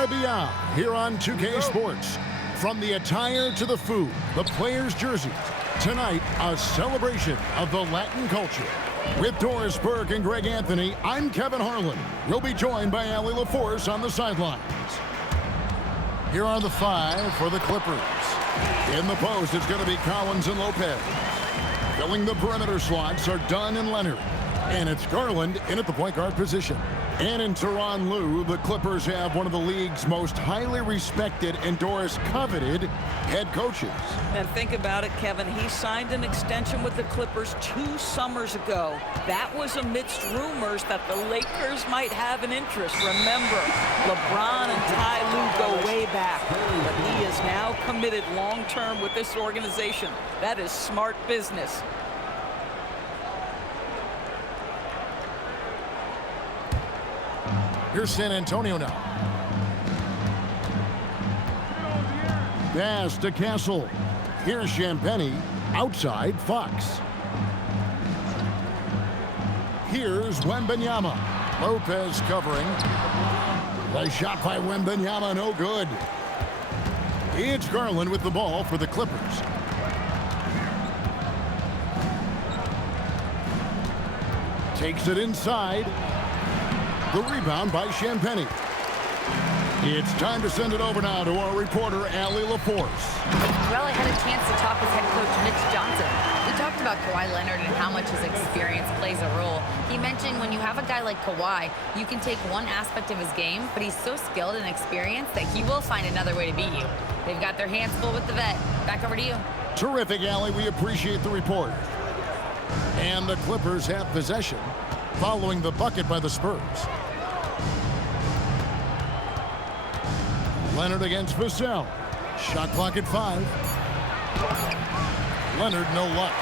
and beyond here on 2K Sports. From the attire to the food, the players' jerseys, tonight a celebration of the Latin culture. With Doris Burke and Greg Anthony, I'm Kevin Harlan. We'll be joined by Allie LaForce on the sidelines. Here are the five for the Clippers. In the post, it's going to be Collins and Lopez. Filling the perimeter slots are Dunn and Leonard. And it's Garland in at the point guard position. And in Tyronn Lue, the Clippers have one of the league's most highly respected and Doris coveted head coaches. And think about it, Kevin. He signed an extension with the Clippers 2 summers ago. That was amidst rumors that the Lakers might have an interest. Remember, LeBron and Ty Lue go way back. But he is now committed long-term with this organization. That is smart business. Here's San Antonio now. Pass to Castle. Here's Champagnie. Outside, Fox. Here's Wembanyama. Lopez covering. The shot by Wembanyama, no good. It's Garland with the ball for the Clippers. Takes it inside. The rebound by Champagnie. It's time to send it over now to our reporter, Allie LaForce. Well, I had a chance to talk with head coach Mitch Johnson. We talked about Kawhi Leonard and how much his experience plays a role. He mentioned when you have a guy like Kawhi, you can take one aspect of his game, but he's so skilled and experienced that he will find another way to beat you. They've got their hands full with the vet. Back over to you. Terrific, Allie. We appreciate the report. And the Clippers have possession following the bucket by the Spurs. Leonard against Vassell. Shot clock at 5. Leonard, no luck.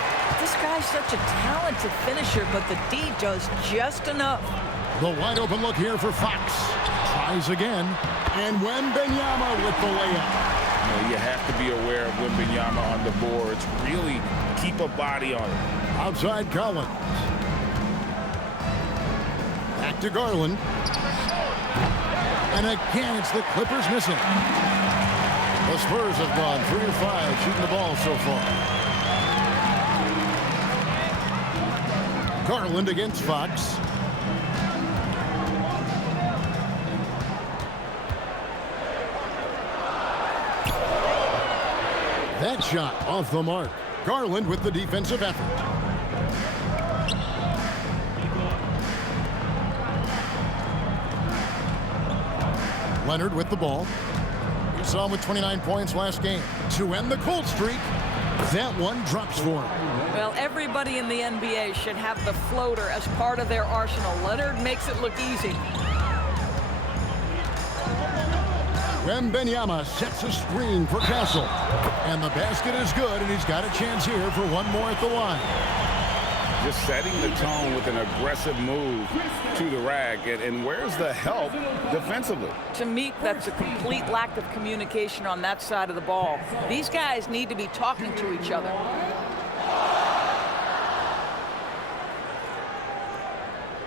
This guy's such a talented finisher, but the D does just enough. The wide open look here for Fox. Tries again. And Wembanyama with the layup. You have to be aware of Wembanyama on the boards. Really keep a body on it. Outside Collins. Back to Garland. And again, it's the Clippers missing. The Spurs have gone 3 of 5 shooting the ball so far. Garland against Fox. That shot off the mark. Garland with the defensive effort. Leonard with the ball. We saw him with 29 points last game. To end the cold streak, that one drops for him. Well, everybody in the NBA should have the floater as part of their arsenal. Leonard makes it look easy. Wembanyama sets a screen for Castle. And the basket is good, and he's got a chance here for one more at the line. Just setting the tone with an aggressive move to the rack. And where's the help defensively? To me, that's a complete lack of communication on that side of the ball. These guys need to be talking to each other.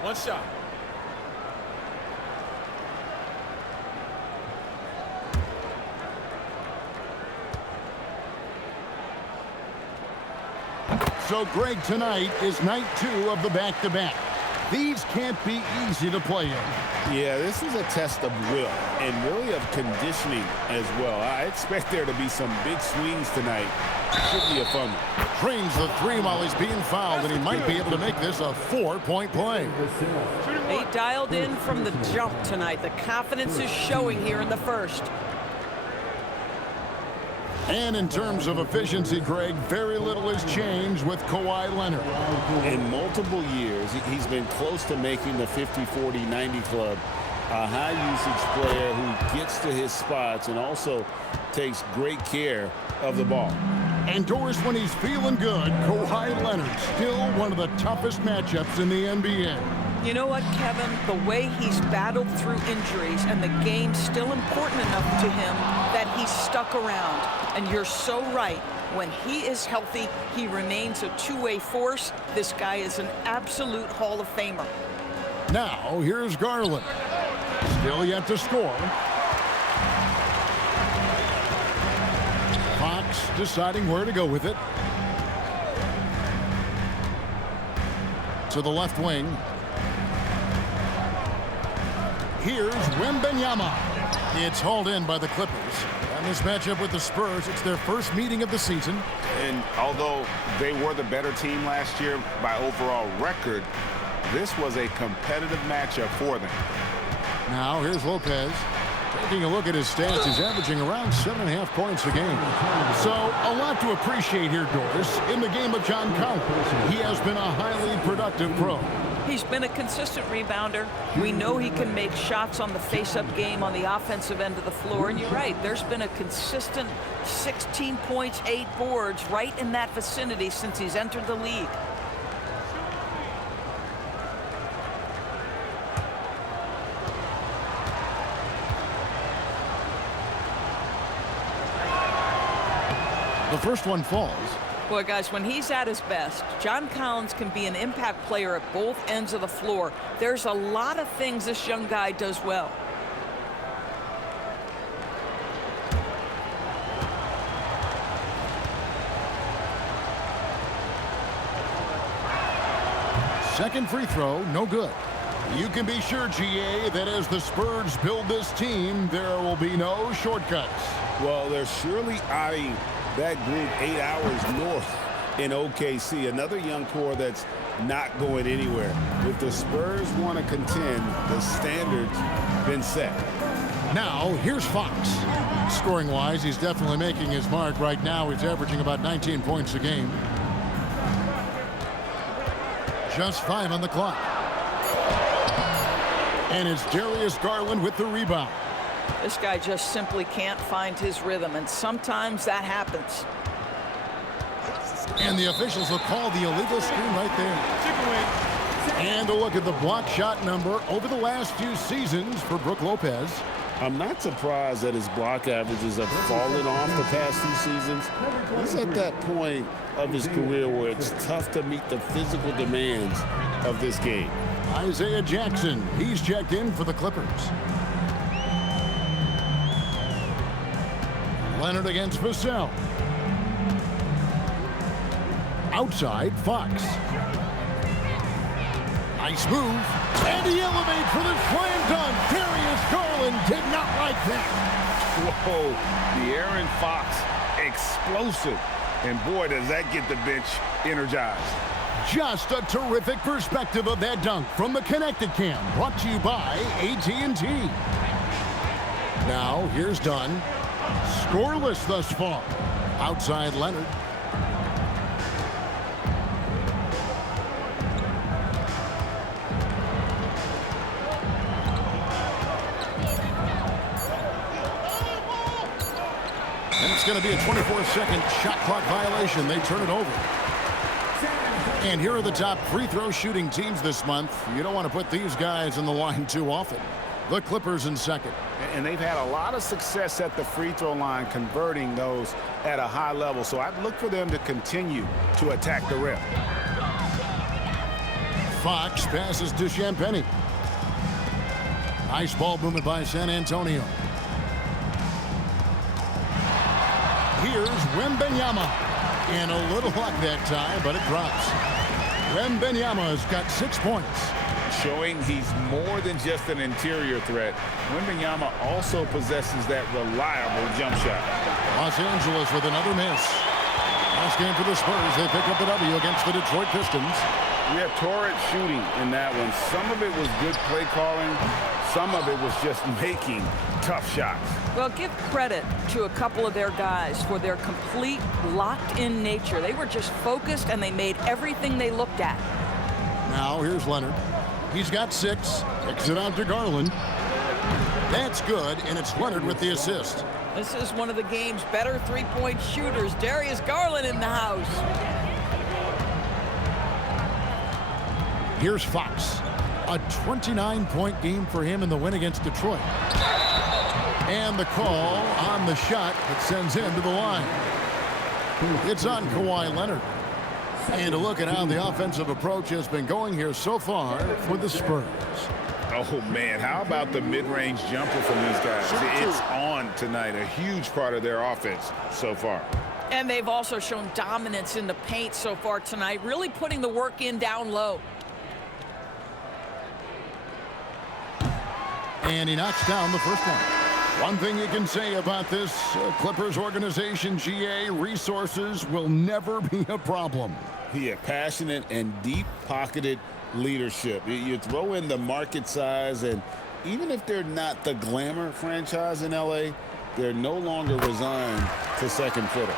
One shot. So, Greg, tonight is night 2 of the back-to-back. These can't be easy to play in. Yeah, this is a test of will and really of conditioning as well. I expect there to be some big swings tonight. Should be a fun one. Trains the 3 while he's being fouled, and he might be able to make this a 4-point play. He dialed in from the jump tonight. The confidence is showing here in the first. And in terms of efficiency, Greg, very little has changed with Kawhi Leonard. In multiple years, he's been close to making the 50-40-90 club. A high-usage player who gets to his spots and also takes great care of the ball. And Doris, when he's feeling good, Kawhi Leonard still one of the toughest matchups in the NBA. You know what, Kevin? The way he's battled through injuries and the game's still important enough to him that he's stuck around. And you're so right. When he is healthy, he remains a two-way force. This guy is an absolute Hall of Famer. Now, here's Garland. Still yet to score. Fox deciding where to go with it. To the left wing. Here's Wembanyama. It's hauled in by the Clippers. And this matchup with the Spurs, it's their first meeting of the season. And although they were the better team last year by overall record, this was a competitive matchup for them. Now here's Lopez. Taking a look at his stats, he's averaging around 7.5 points a game. So a lot to appreciate here, Doris. In the game of John Collins, he has been a highly productive pro. He's been a consistent rebounder. We know he can make shots on the face-up game on the offensive end of the floor. And you're right, there's been a consistent 16 points, 8 boards right in that vicinity since he's entered the league. The first one falls. Boy, guys, when he's at his best, John Collins can be an impact player at both ends of the floor. There's a lot of things this young guy does well. Second free throw, no good. You can be sure, GA, that as the Spurs build this team, there will be no shortcuts. Well, they're surely eyeing that group 8 hours north in OKC. Another young core that's not going anywhere. If the Spurs want to contend, the standard's been set. Now, here's Fox. Scoring-wise, he's definitely making his mark. Right now, he's averaging about 19 points a game. Just 5 on the clock. And it's Darius Garland with the rebound. This guy just simply can't find his rhythm, and sometimes that happens. And the officials will call the illegal screen right there. And a look at the block shot number over the last few seasons for Brook Lopez. I'm not surprised that his block averages have fallen off the past few seasons. He's at that point of his career where it's tough to meet the physical demands of this game. Isaiah Jackson, he's checked in for the Clippers. Leonard against Vassell. Outside, Fox. Nice move. And he elevates for the slam dunk. Darius Garland did not like that. Whoa, the Aaron Fox, explosive. And boy, does that get the bench energized. Just a terrific perspective of that dunk from the Connected Cam, brought to you by AT&T. Now, here's Dunn. Scoreless thus far. Outside Leonard. And it's going to be a 24-second shot clock violation. They turn it over. And here are the top free throw shooting teams this month. You don't want to put these guys in the line too often. The Clippers in second. And they've had a lot of success at the free throw line, converting those at a high level. So I'd look for them to continue to attack the rim. Fox passes to Champagnie. Nice ball movement by San Antonio. Here's Wembanyama. And a little luck that time, but it drops. Wembanyama's got 6 points. Showing he's more than just an interior threat. Wembanyama also possesses that reliable jump shot. Los Angeles with another miss. Last game for the Spurs. They pick up the W against the Detroit Pistons. We have torrid shooting in that one. Some of it was good play calling. Some of it was just making tough shots. Well, give credit to a couple of their guys for their complete locked-in nature. They were just focused, and they made everything they looked at. Now, here's Leonard. He's got 6. Kicks it out to Garland. That's good, and it's Leonard with the assist. This is one of the game's better three-point shooters. Darius Garland in the house. Here's Fox. A 29-point game for him in the win against Detroit. And the call on the shot that sends him to the line. It's on Kawhi Leonard. And a look at how the offensive approach has been going here so far for the Spurs. Oh, man, how about the mid-range jumper from these guys? It's on tonight, a huge part of their offense so far. And they've also shown dominance in the paint so far tonight, really putting the work in down low. And he knocks down the first one. One thing you can say about this Clippers organization, GA, resources will never be a problem. Yeah, passionate and deep-pocketed leadership. You throw in the market size, and even if they're not the glamour franchise in LA, they're no longer resigned to second fiddle.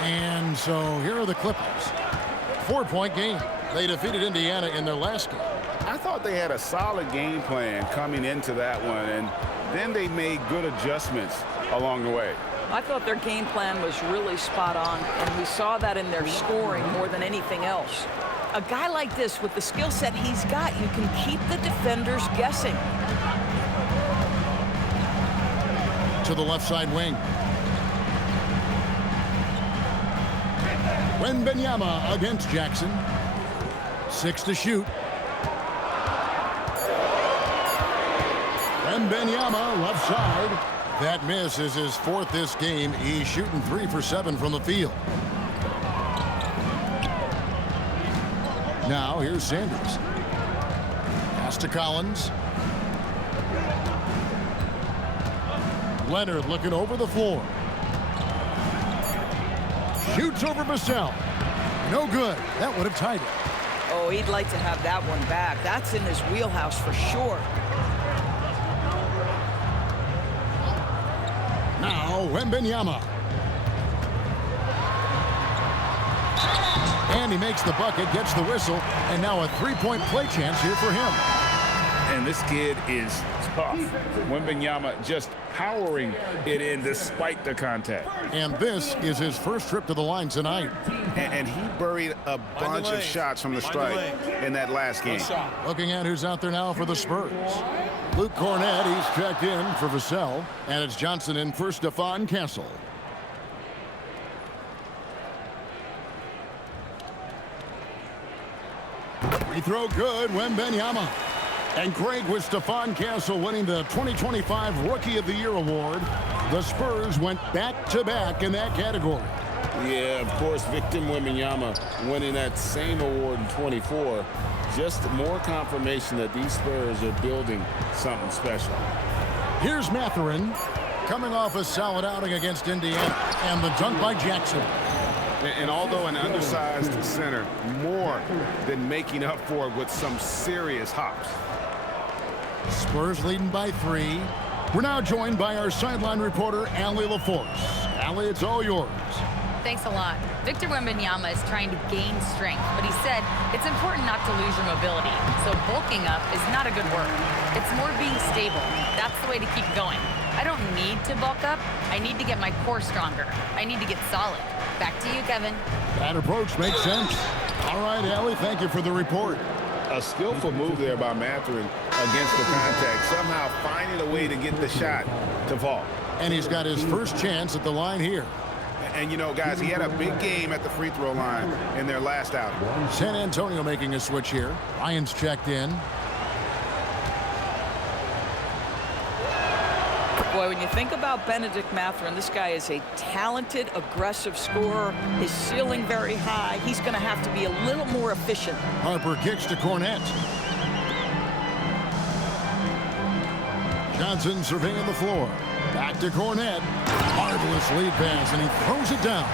And so here are the Clippers. 4-point game. They defeated Indiana in their last game. I thought they had a solid game plan coming into that one, and then they made good adjustments along the way. I thought their game plan was really spot on, and we saw that in their scoring more than anything else. A guy like this, with the skill set he's got, you can keep the defenders guessing. To the left side wing. Wembanyama against Jackson. 6 to shoot. Wembanyama left side. That miss is his 4th this game. He's shooting 3 for 7 from the field. Now here's Sanders. Pass to Collins. Leonard looking over the floor. Shoots over Vassell. No good. That would have tied it. Oh, he'd like to have that one back. That's in his wheelhouse for sure. Now Wembanyama. And he makes the bucket, gets the whistle, and now a 3-point play chance here for him. And this kid is tough. Wembanyama just powering it in despite the contact. And this is his first trip to the line tonight. And he buried a bunch of shots from the stripe in that last game. Looking at who's out there now for the Spurs. Luke Cornett, he's checked in for Vassell. And it's Johnson in for Stephon Castle. Free throw good, Wembanyama. And Greg with Stephon Castle winning the 2025 Rookie of the Year award. The Spurs went back-to-back in that category. Yeah, of course, Victor Wembanyama winning that same award in 24. Just more confirmation that these Spurs are building something special. Here's Mathurin coming off a solid outing against Indiana. And the dunk by Jackson. And although an undersized center, more than making up for it with some serious hops. Spurs leading by 3. We're now joined by our sideline reporter, Allie LaForce. Allie, it's all yours. Thanks a lot. Victor Wembanyama is trying to gain strength, but he said it's important not to lose your mobility. So bulking up is not a good word. It's more being stable. That's the way to keep going. I don't need to bulk up. I need to get my core stronger. I need to get solid. Back to you, Kevin. That approach makes sense. All right, Allie, thank you for the report. A skillful move there by Mathurin against the contact, somehow finding a way to get the shot to fall. And he's got his first chance at the line here. And, you know, guys, he had a big game at the free throw line in their last outing. San Antonio making a switch here. Ryan's checked in. Boy, when you think about Benedict Mathurin, this guy is a talented, aggressive scorer. His ceiling very high. He's going to have to be a little more efficient. Harper kicks to Cornett. Johnson surveying the floor. Back to Cornett. Marvelous lead pass, and he throws it down.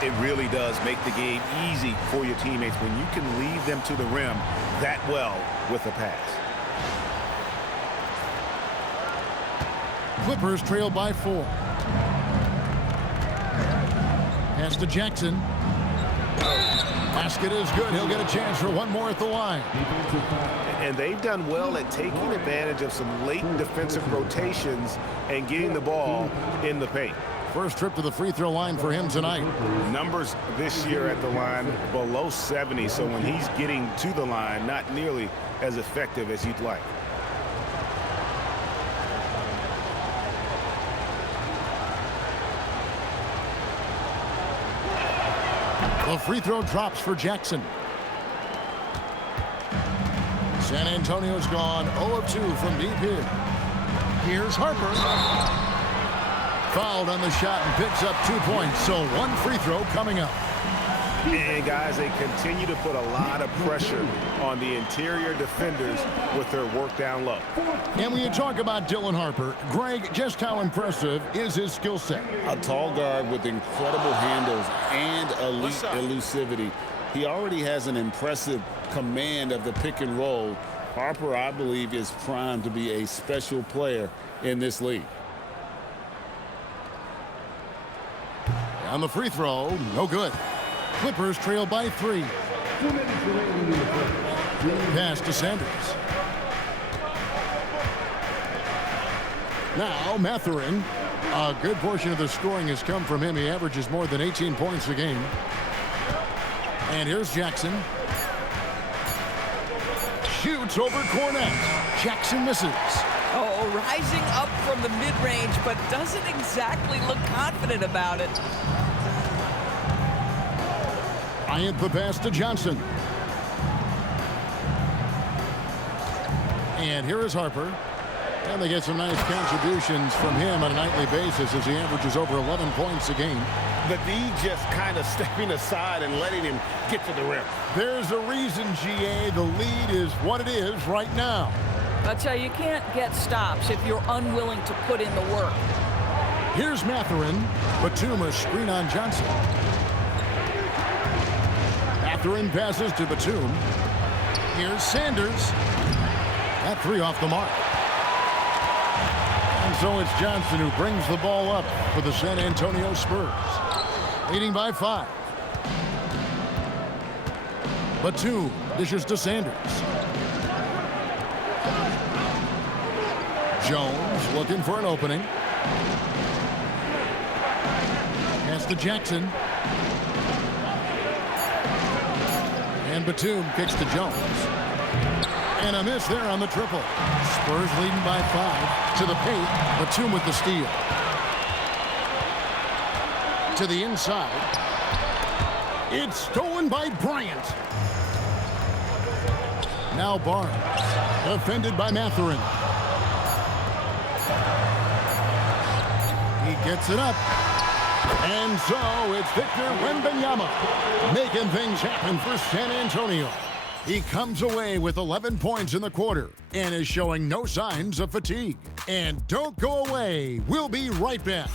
It really does make the game easy for your teammates when you can lead them to the rim that well with a pass. Clippers trail by 4. Pass to Jackson. Basket is good. He'll get a chance for one more at the line. And they've done well at taking advantage of some late defensive rotations and getting the ball in the paint. First trip to the free throw line for him tonight. Numbers this year at the line below 70, so when he's getting to the line, not nearly as effective as you'd like. The free throw drops for Jackson. San Antonio's gone 0 of 2 from deep here. Here's Harper. Fouled on the shot and picks up 2 points. So one free throw coming up. And guys, they continue to put a lot of pressure on the interior defenders with their work down low. And when you talk about Dylan Harper, Greg, just how impressive is his skill set? A tall guard with incredible handles and elite elusivity. He already has an impressive command of the pick and roll. Harper, I believe, is primed to be a special player in this league. On the free throw, no good. Clippers trail by 3. Pass to Sanders. Now Mathurin. A good portion of the scoring has come from him. He averages more than 18 points a game. And here's Jackson. Shoots over Cornette. Jackson misses. Oh, rising up from the mid-range, but doesn't exactly look confident about it. Bryant the pass to Johnson. And here is Harper. And they get some nice contributions from him on a nightly basis as he averages over 11 points a game. The D just kind of stepping aside and letting him get to the rim. There's a reason, GA, the lead is what it is right now. I'll tell you, you can't get stops if you're unwilling to put in the work. Here's Mathurin. Batum a screen on Johnson. Mathurin passes to Batum. Here's Sanders. That 3 off the mark. And so it's Johnson who brings the ball up for the San Antonio Spurs. Leading by 5. Batum dishes to Sanders. Jones looking for an opening. Pass to Jackson. And Batum kicks to Jones. And a miss there on the triple. Spurs leading by 5 to the paint. Batum with the steal. To the inside. It's stolen by Bryant. Now Barnes. Defended by Mathurin. He gets it up. And so it's Victor Wembanyama making things happen for San Antonio. He comes away with 11 points in the quarter and is showing no signs of fatigue. And don't go away. We'll be right back.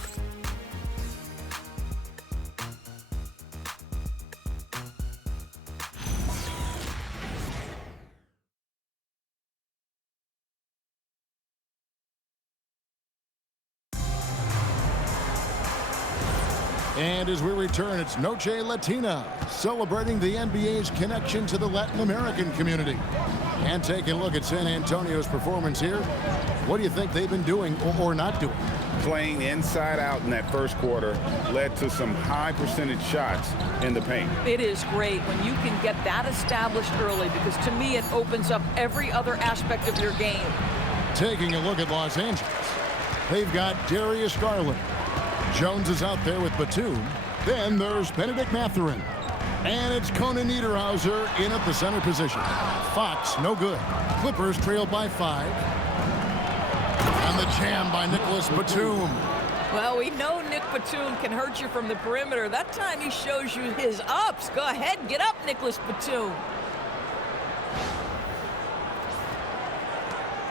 And as we return, it's Noche Latina, celebrating the NBA's connection to the Latin American community. And taking a look at San Antonio's performance here. What do you think they've been doing or not doing? Playing inside out in that first quarter led to some high percentage shots in the paint. It is great when you can get that established early, because to me it opens up every other aspect of your game. Taking a look at Los Angeles, they've got Darius Garland. Jones is out there with Batum. Then there's Benedict Mathurin. And it's Conan Niederhauser in at the center position. Fox, no good. Clippers trail by 5. And the jam by Nicholas Batum. Well, we know Nick Batum can hurt you from the perimeter. That time he shows you his ups. Go ahead, get up, Nicholas Batum.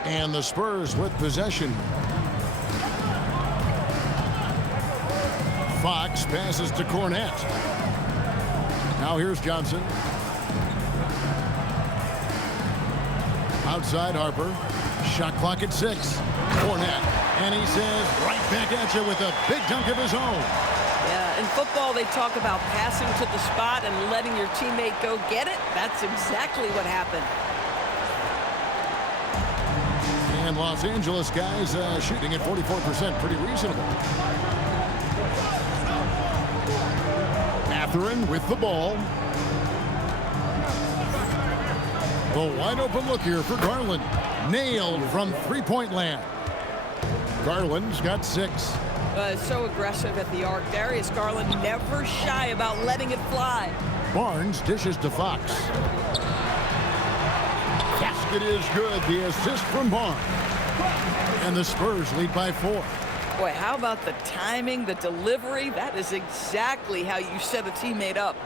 And the Spurs with possession. Fox passes to Cornette. Now here's Johnson. Outside Harper. Shot clock at 6. Cornette. And he says right back at you with a big dunk of his own. Yeah, in football they talk about passing to the spot and letting your teammate go get it. That's exactly what happened. And Los Angeles guys shooting at 44%. Pretty reasonable. Mathurin with the ball. The wide open look here for Garland. Nailed from three-point land. Garland's got 6. So aggressive at the arc. Darius Garland never shy about letting it fly. Barnes dishes to Fox. Basket is good. The assist from Barnes. And the Spurs lead by 4. Boy, how about the timing, the delivery? That is exactly how you set a teammate up.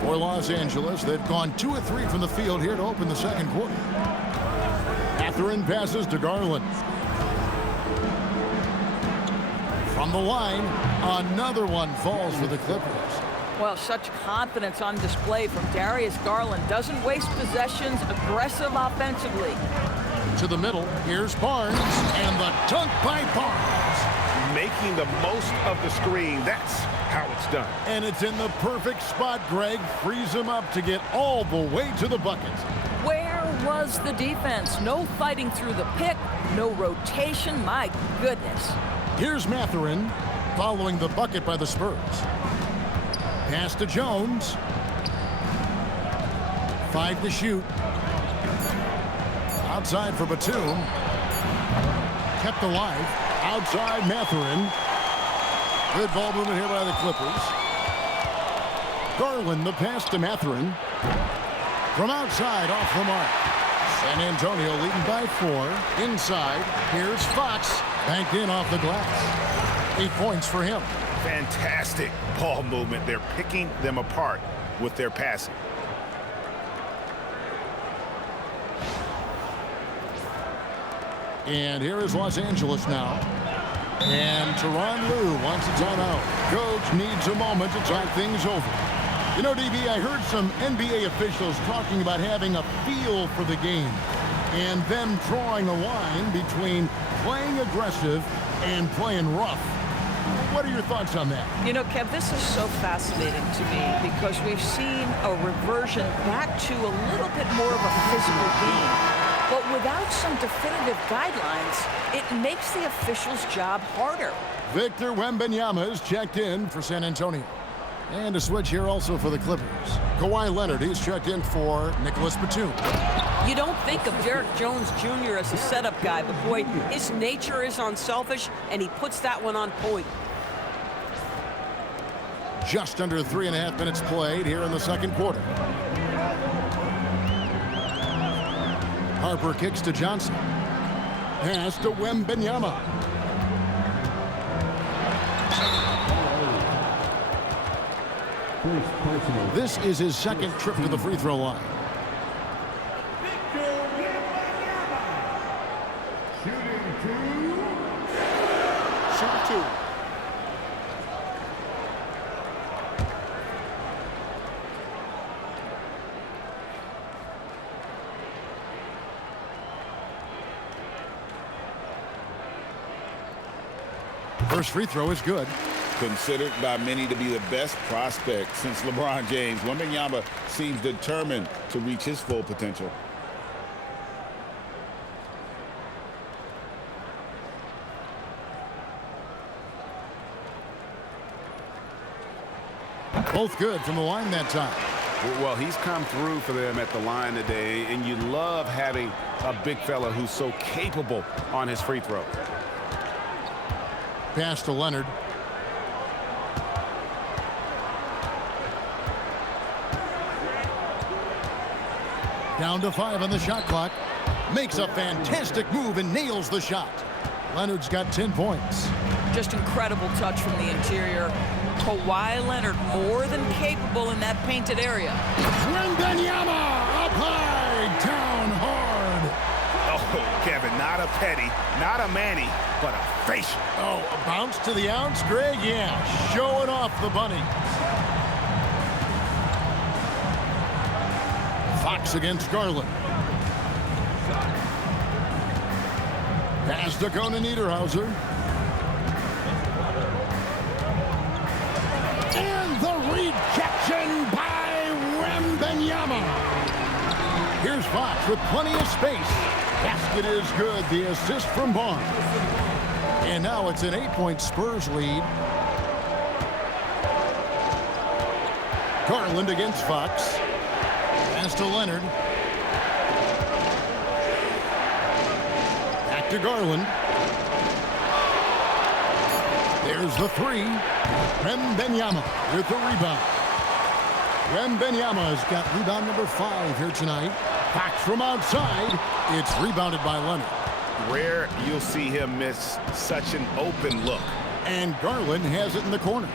For Los Angeles, they've gone 2 of 3 from the field here to open the second quarter. Mathurin passes to Garland. From the line, another one falls for the Clippers. Well, such confidence on display from Darius Garland. Doesn't waste possessions, aggressive offensively. To the middle, here's Barnes, and the dunk by Barnes. Making the most of the screen. That's how it's done. And it's in the perfect spot, Greg. Frees him up to get all the way to the bucket. Where was the defense? No fighting through the pick, no rotation. My goodness. Here's Mathurin following the bucket by the Spurs. Pass to Jones. 5 to shoot. Outside for Batum. Kept alive. Outside Mathurin. Good ball movement here by the Clippers. Garland, the pass to Mathurin. From outside, off the mark. San Antonio leading by 4. Inside, here's Fox. Banked in off the glass. 8 points for him. Fantastic ball movement. They're picking them apart with their passing. And here is Los Angeles now. And Tyronn Lue wants a timeout. Coach needs a moment to talk things over. You know, DB, I heard some NBA officials talking about having a feel for the game and them drawing a line between playing aggressive and playing rough. What are your thoughts on that? You know, Kev, this is so fascinating to me because we've seen a reversion back to a little bit more of a physical game. But without some definitive guidelines, it makes the officials' job harder. Victor Wembanyama is checked in for San Antonio. And a switch here also for the Clippers. Kawhi Leonard, he's checked in for Nicholas Batum. You don't think of Derek Jones Jr. as a setup guy, but boy, his nature is unselfish, and he puts that one on point. Just under 3.5 minutes played here in the second quarter. Harper kicks to Johnson. Pass to Wembanyama. This is his second trip to the free throw line. Shooting 2. First free throw is good. Considered by many to be the best prospect since LeBron James, Wembanyama seems determined to reach his full potential. Both good from the line that time. Well, he's come through for them at the line today, and you love having a big fella who's so capable on his free throw. Pass to Leonard. Down to 5 on the shot clock. Makes a fantastic move and nails the shot. Leonard's got 10 points. Just incredible touch from the interior. Kawhi Leonard more than capable in that painted area. Wembanyama up high, down hard. Oh, Kevin, not a petty, not a Manny, but a facial. Oh, a bounce to the ounce, Greg? Yeah, showing off the bunny. Fox against Garland. Pass to Conan Niederhauser. And the rejection by Wembanyama. Here's Fox with plenty of space. Basket is good. The assist from Barnes. And now it's an 8-point Spurs lead. Garland against Fox. Pass to Leonard. Back to Garland. There's the 3. Wembanyama with the rebound. Wembanyama has got rebound number 5 here tonight. Fox from outside. It's rebounded by Leonard. Rare you'll see him miss such an open look. And Garland has it in the corner.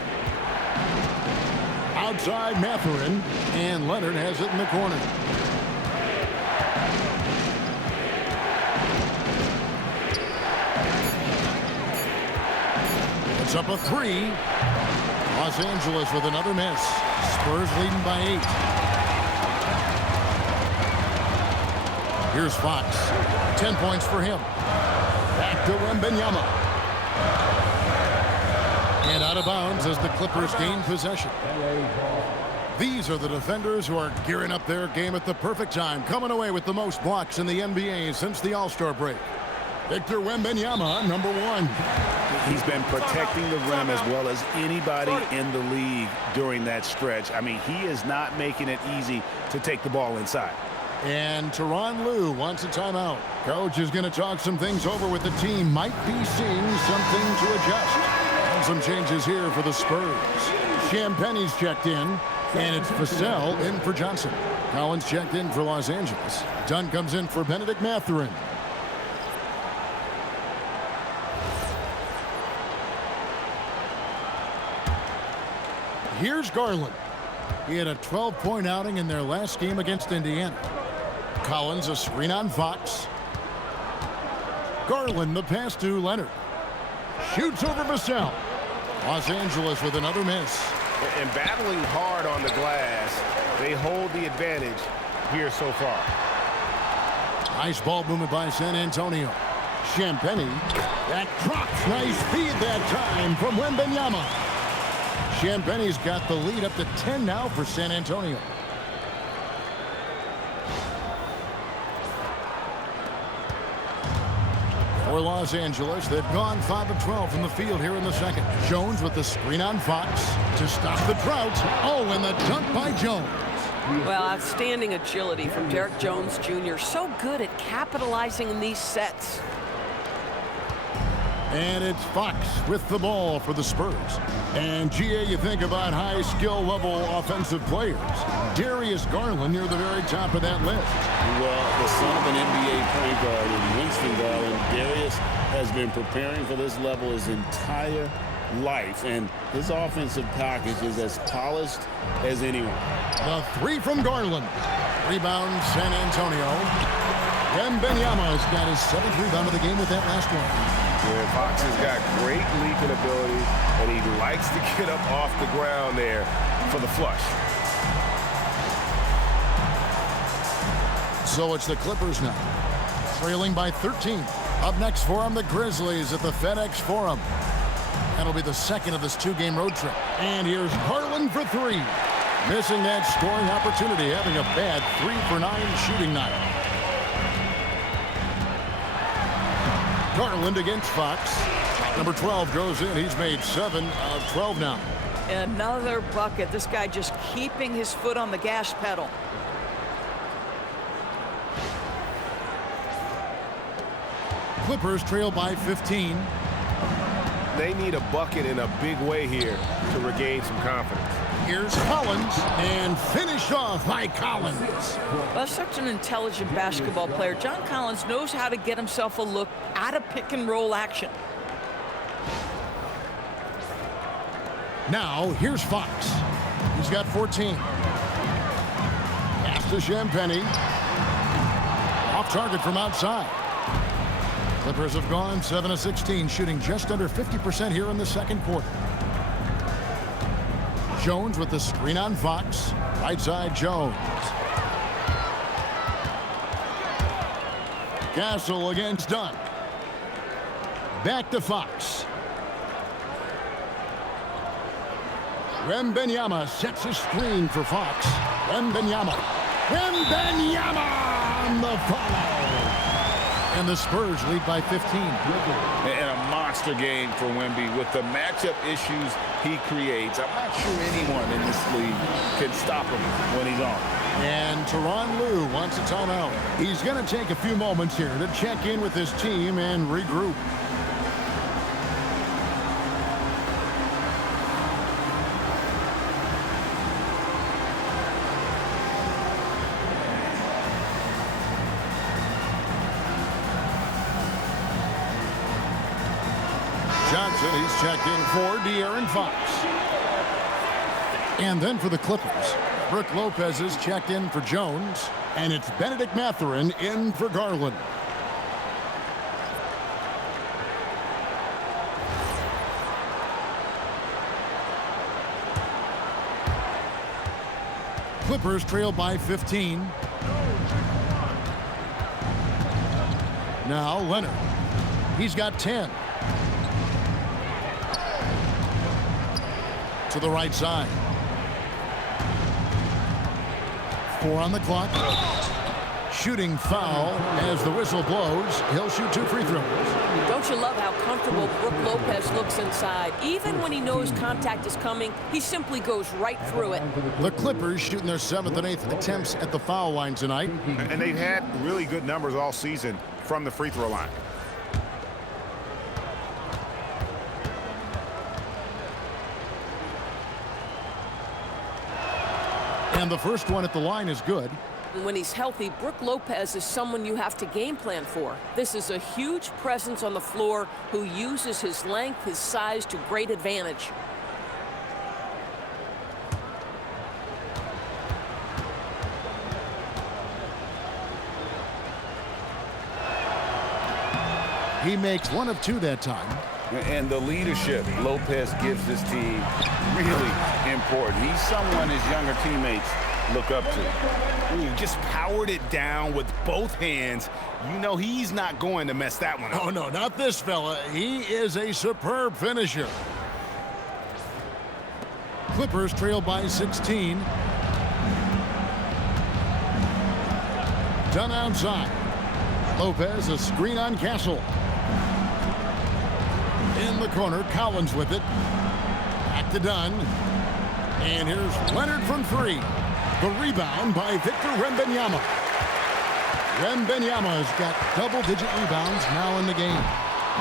Outside Mathurin, and Leonard has it in the corner. It's up a 3. Los Angeles with another miss. Spurs leading by 8. Here's Fox. 10 points for him. Back to Wembanyama. And out of bounds as the Clippers gain possession. These are the defenders who are gearing up their game at the perfect time, coming away with the most blocks in the NBA since the All-Star break. Victor Wembanyama, number 1. He's been protecting the rim as well as anybody in the league during that stretch. I mean, he is not making it easy to take the ball inside. And Tyronn Lue wants a timeout. Coach is going to talk some things over with the team. Might be seeing something to adjust. And some changes here for the Spurs. Champagne's checked in, and it's Vassell in for Johnson. Collins checked in for Los Angeles. Dunn comes in for Benedict Mathurin. Here's Garland. He had a 12-point outing in their last game against Indiana. Collins a screen on Fox. Garland the pass to Leonard. Shoots over Vassell. Los Angeles with another miss. And battling hard on the glass, they hold the advantage here so far. Nice ball movement by San Antonio. Champagnie. That drops. Nice feed that time from Wembanyama. Champagnie's got the lead up to 10 now for San Antonio. For Los Angeles, they've gone 5 of 12 from the field here in the second. Jones with the screen on Fox to stop the drought. Oh, and the dunk by Jones. Well, outstanding agility from Derek Jones Jr. So good at capitalizing in these sets. And it's Fox with the ball for the Spurs. And, GA, you think about high skill level offensive players. Darius Garland near the very top of that list. Well, the son of an NBA point guard in Winston Garland, Darius has been preparing for this level his entire life. And his offensive package is as polished as anyone. The 3 from Garland. Rebound, San Antonio. Wembanyama's got his 7th rebound of the game with that last one. Yeah, Fox has got great leaping ability, and he likes to get up off the ground there for the flush. So it's the Clippers now, trailing by 13. Up next for them, the Grizzlies at the FedEx Forum. That'll be the second of this 2-game road trip. And here's Garland for 3. Missing that scoring opportunity, having a bad 3 for 9 shooting night. Garland against Fox. Number 12 goes in. He's made 7 of 12 now. Another bucket. This guy just keeping his foot on the gas pedal. Clippers trail by 15. They need a bucket in a big way here to regain some confidence. Here's Collins, and finished off by Collins. Well, such an intelligent basketball player. John Collins knows how to get himself a look out of pick-and-roll action. Now, here's Fox. He's got 14. Pass to Champagnie. Off target from outside. Clippers have gone 7 of 16, shooting just under 50% here in the second quarter. Jones with the screen on Fox. Right side, Jones. Castle against Dunn. Back to Fox. Wembanyama sets a screen for Fox. Wembanyama on the follow. And the Spurs lead by 15. And a monster game for Wemby with the matchup issues he creates. I'm not sure anyone in this league can stop him when he's on. And Tyronn Lue wants a timeout. He's going to take a few moments here to check in with his team and regroup. Johnson, he's checked in for De'Aaron Fox. And then for the Clippers, Brook Lopez is checked in for Jones, and it's Benedict Mathurin in for Garland. Clippers trail by 15. Now Leonard. He's got 10. To the right side. 4 on the clock. Shooting foul as the whistle blows. He'll shoot 2 free throws. Don't you love how comfortable Brook Lopez looks inside? Even when he knows contact is coming, he simply goes right through it. The Clippers shooting their 7th and 8th attempts at the foul line tonight. And they've had really good numbers all season from the free throw line. And the first one at the line is good. When he's healthy, Brook Lopez is someone you have to game plan for. This is a huge presence on the floor who uses his length, his size to great advantage. He makes 1 of 2 that time. And the leadership Lopez gives this team really important. He's someone his younger teammates look up to. Ooh, just powered it down with both hands. You know he's not going to mess that one up. Oh, no, not this fella. He is a superb finisher. Clippers trail by 16. Done outside. Lopez, a screen on Castle. In the corner, Collins with it. Back to Dunn. And here's Leonard from 3. The rebound by Victor Wembanyama. Wembanyama's got double-digit rebounds now in the game.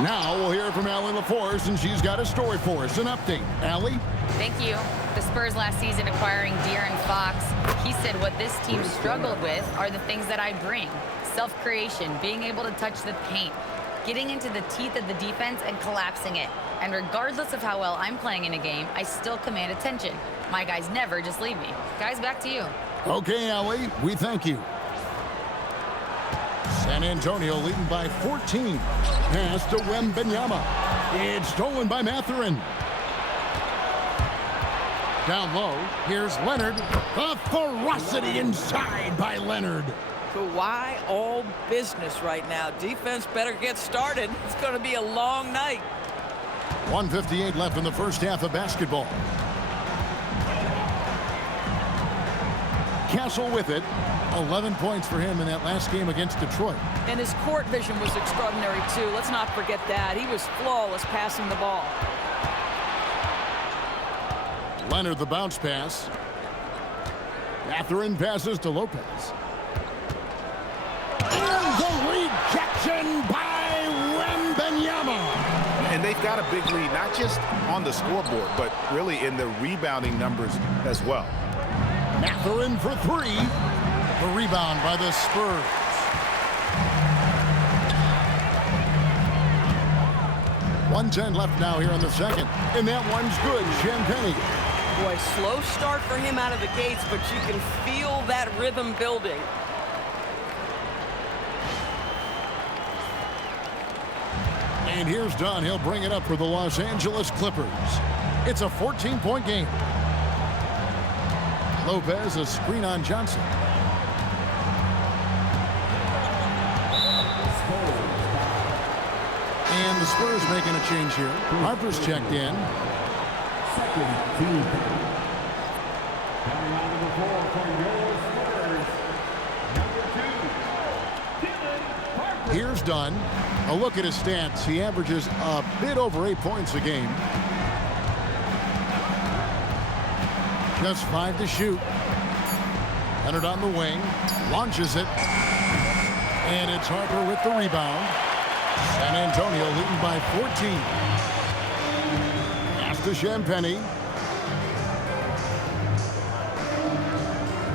Now we'll hear from Allie LaForce, and she's got a story for us. An update. Allie? Thank you. The Spurs last season acquiring De'Aaron Fox. He said what this team struggled with are the things that I bring. Self-creation, being able to touch the paint, getting into the teeth of the defense and collapsing it. And regardless of how well I'm playing in a game, I still command attention. My guys never just leave me. Guys, back to you. Okay, Allie, we thank you. San Antonio leading by 14. Pass to Wembanyama. It's stolen by Mathurin. Down low, here's Leonard. The ferocity inside by Leonard. Kawhi all business right now. Defense better get started. It's going to be a long night. 1:58 left in the first half of basketball. Castle with it. 11 points for him in that last game against Detroit. And his court vision was extraordinary, too. Let's not forget that. He was flawless passing the ball. Leonard, the bounce pass. Mathurin passes to Lopez. And the rejection by Wembanyama. And they've got a big lead, not just on the scoreboard, but really in the rebounding numbers as well. Mathurin for 3. The rebound by the Spurs. .110 left now here in the second. And that one's good. Champagne. Boy, slow start for him out of the gates, but you can feel that rhythm building. And here's Dunn. He'll bring it up for the Los Angeles Clippers. It's a 14-point game. Lopez, a screen on Johnson. And the Spurs making a change here. Harper's checked in. Here's Dunn. A look at his stats. He averages a bit over 8 points a game. Just 5 to shoot. Leonard on the wing. Launches it. And it's Harper with the rebound. San Antonio leading by 14. Pass to Champagne.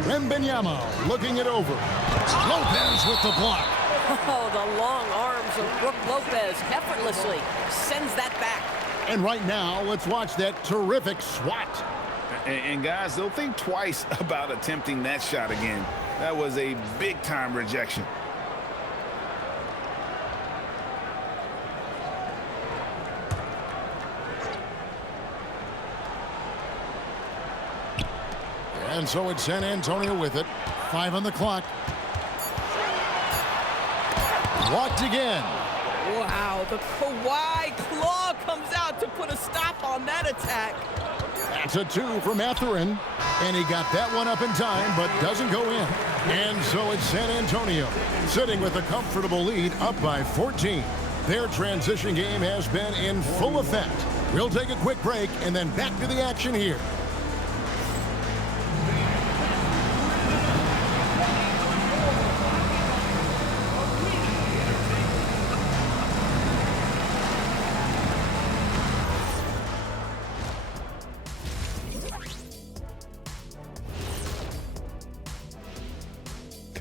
Wembanyama looking it over. Lopez with the block. Oh, the long arms of Brook Lopez effortlessly sends that back. And right now, let's watch that terrific swat. And guys, they'll think twice about attempting that shot again. That was a big-time rejection. And so it's San Antonio with it. 5 on the clock. Walked again. Wow, the Kawhi claw comes out to put a stop on that attack. That's a 2 from Matherin. And he got that one up in time, but doesn't go in. And so it's San Antonio sitting with a comfortable lead, up by 14. Their transition game has been in full effect. We'll take a quick break and then back to the action here.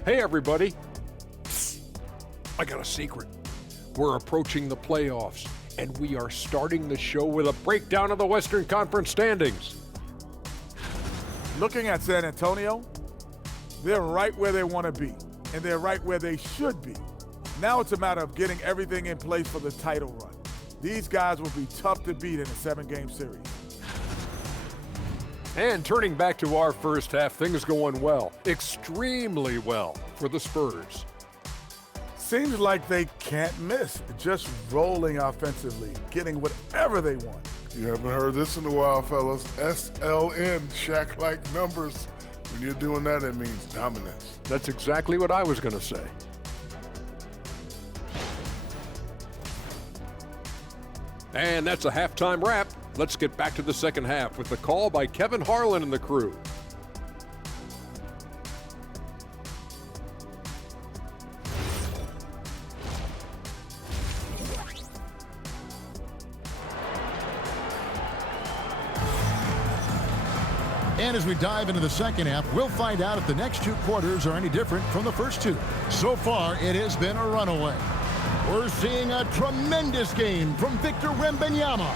Hey, everybody. I got a secret. We're approaching the playoffs, and we are starting the show with a breakdown of the Western Conference standings. Looking at San Antonio, they're right where they want to be, and they're right where they should be. Now it's a matter of getting everything in place for the title run. These guys will be tough to beat in a 7-game series. And turning back to our first half, things going well, extremely well for the Spurs. Seems like they can't miss, just rolling offensively, getting whatever they want. You haven't heard this in a while, fellas. SLN, Shaq-like numbers. When you're doing that, it means dominance. That's exactly what I was going to say. And that's a halftime wrap. Let's get back to the second half with the call by Kevin Harlan and the crew. And as we dive into the second half, we'll find out if the next 2 quarters are any different from the first 2. So far, it has been a runaway. We're seeing a tremendous game from Victor Wembanyama.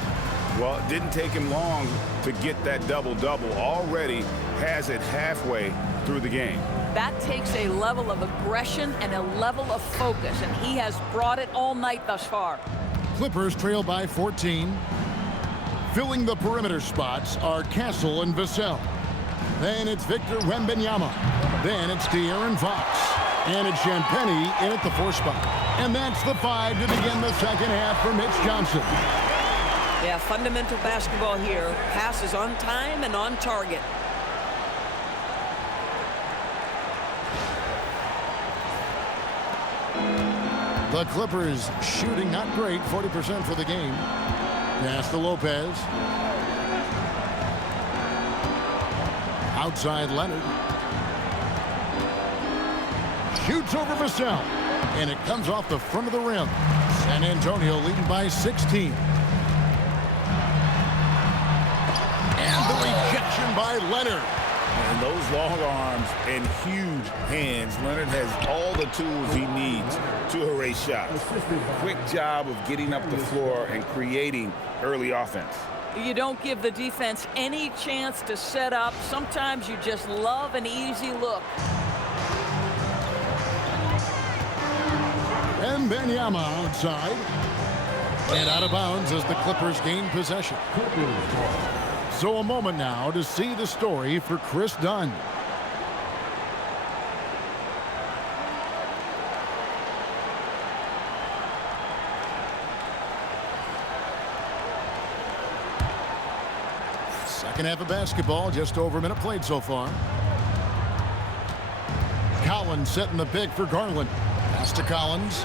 Well, it didn't take him long to get that double-double. Already has it halfway through the game. That takes a level of aggression and a level of focus, and he has brought it all night thus far. Clippers trail by 14. Filling the perimeter spots are Castle and Vassell. Then it's Victor Wembanyama. Then it's De'Aaron Fox. And it's Champagnie in at the 4 spot. And that's the 5 to begin the second half for Mitch Johnson. Yeah, fundamental basketball here. Passes on time and on target. The Clippers shooting not great, 40% for the game. Pass to Lopez. Outside Leonard. Shoots over Vassell. And it comes off the front of the rim. San Antonio leading by 16. And the rejection by Leonard. And those long arms and huge hands, Leonard has all the tools he needs to erase shots. Quick job of getting up the floor and creating early offense. You don't give the defense any chance to set up. Sometimes you just love an easy look. Wembanyama outside. And out of bounds as the Clippers gain possession. So a moment now to see the story for Chris Dunn. Second half of basketball, just over a minute played so far. Collins setting the pick for Garland. Pass to Collins.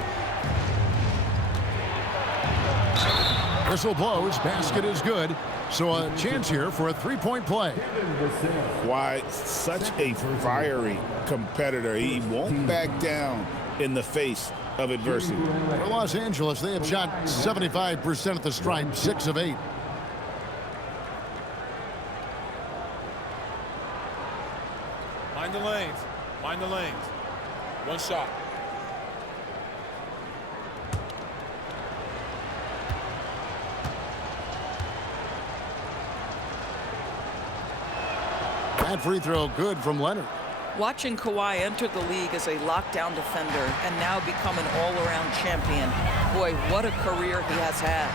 Whistle blows, basket is good. So a chance here for a 3-point play. Why, such a fiery competitor. He won't back down in the face of adversity. For Los Angeles, they have shot 75% at the stripe, 6 of 8. Mind the lanes. Mind the lanes. One shot. That free throw good from Leonard. Watching Kawhi enter the league as a lockdown defender and now become an all-around champion. Boy, what a career he has had.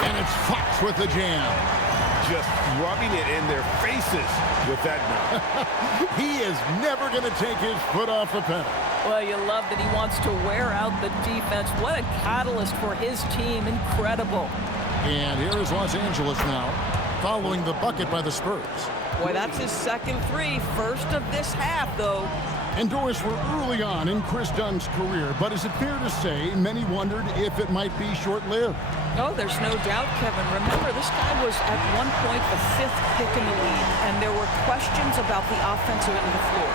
And it's Fox with the jam. Just rubbing it in their faces with that dunk. He is never going to take his foot off the pedal. Well, you love that he wants to wear out the defense. What a catalyst for his team. Incredible. And here is Los Angeles now, following the bucket by the Spurs. Boy, that's his second three. First of this half, though. And Doris, we're early on in Chris Dunn's career, but is it fair to say many wondered if it might be short-lived? Oh, there's no doubt, Kevin. Remember, this guy was at one point the 5th pick in the league, and there were questions about the offensive end of the floor.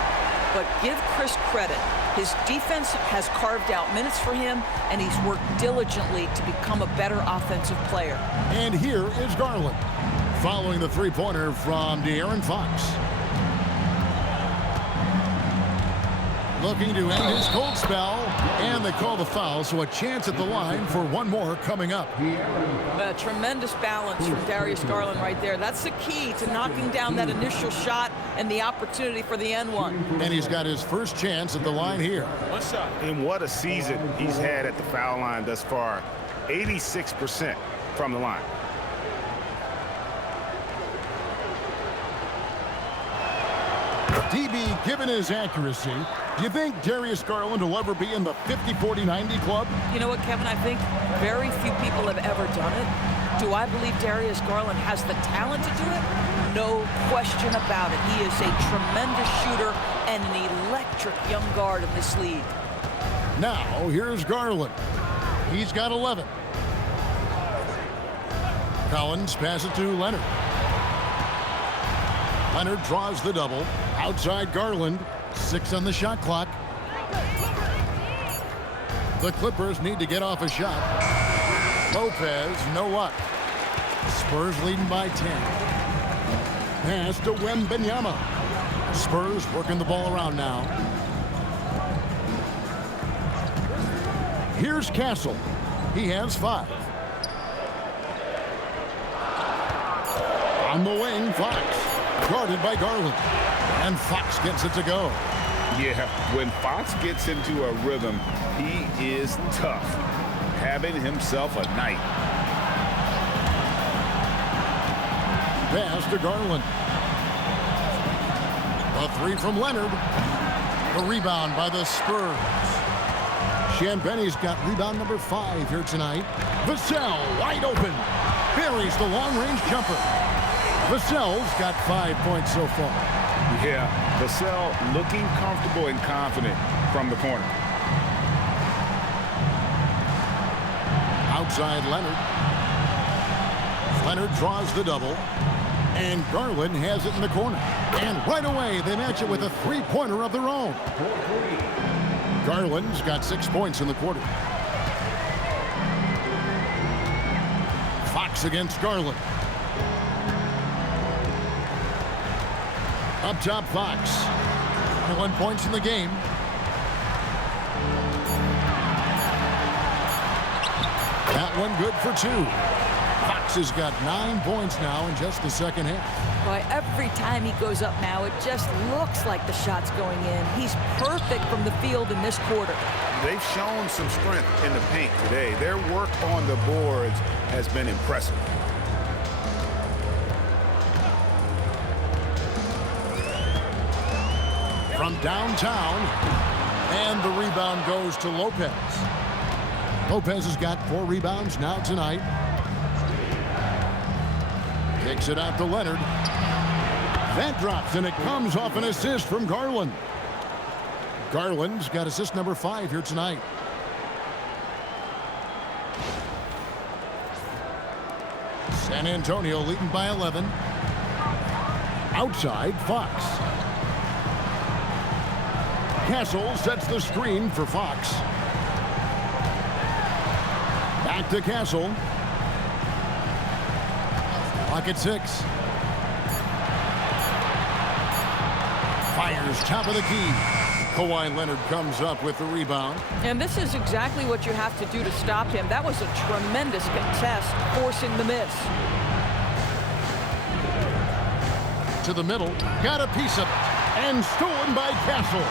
But give Chris credit. His defense has carved out minutes for him, and he's worked diligently to become a better offensive player. And here is Garland, following the three-pointer from De'Aaron Fox. Looking to end his cold spell, and they call the foul, so a chance at the line for one more coming up. A tremendous balance from Darius Garland right there. That's the key to knocking down that initial shot and the opportunity for the N1. And he's got his first chance at the line here. And what a season he's had at the foul line thus far. 86% from the line. DB, given his accuracy, do you think Darius Garland will ever be in the 50-40-90 club? You know what, Kevin? I think very few people have ever done it. Do I believe Darius Garland has the talent to do it? No question about it. He is a tremendous shooter and an electric young guard in this league. Now, here's Garland. He's got 11. Collins passes it to Leonard. Leonard draws the double. Outside Garland. 6 on the shot clock. The Clippers need to get off a shot. Lopez, no luck. Spurs leading by 10. Pass to Wembanyama. Spurs working the ball around now. Here's Castle. He has 5. On the wing, Fox. Guarded by Garland. And Fox gets it to go. Yeah, when Fox gets into a rhythm, he is tough. Having himself a night. Pass to Garland. A 3 from Leonard. The rebound by the Spurs. Champagne's got rebound number 5 here tonight. Vassell wide open. Buries the long-range jumper. Vassell's got 5 points so far. Yeah, Vassell looking comfortable and confident from the corner. Outside Leonard. Leonard draws the double. And Garland has it in the corner. And right away, they match it with a three-pointer of their own. Garland's got 6 points in the quarter. Fox against Garland. Up top, Fox. 21 points in the game. That one good for 2. Fox has got 9 points now in just the second half. Boy, every time he goes up now, it just looks like the shot's going in. He's perfect from the field in this quarter. They've shown some strength in the paint today. Their work on the boards has been impressive. From downtown, and the rebound goes to Lopez. Lopez has got 4 rebounds now tonight. Kicks it out to Leonard. That drops, and it comes off an assist from Garland. Garland's got assist number 5 here tonight. San Antonio leading by 11. Outside, Fox. Castle sets the screen for Fox. Back to Castle. Clock at 6. Fires top of the key. Kawhi Leonard comes up with the rebound. And this is exactly what you have to do to stop him. That was a tremendous contest, forcing the miss. to the middle. Got a piece of it. And stolen by Castle.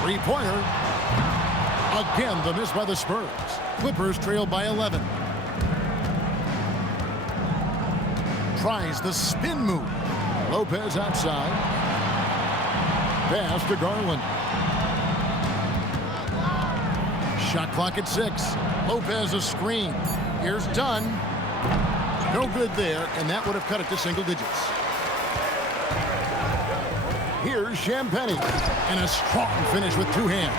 Three-pointer. Again, the miss by the Spurs. Clippers trail by 11. Tries the spin move. Lopez outside. Pass to Garland. Shot clock at 6. Lopez a screen. Here's Dunn. No good there, and that would have cut it to single digits. Here's Champagnie. And a strong finish with two hands.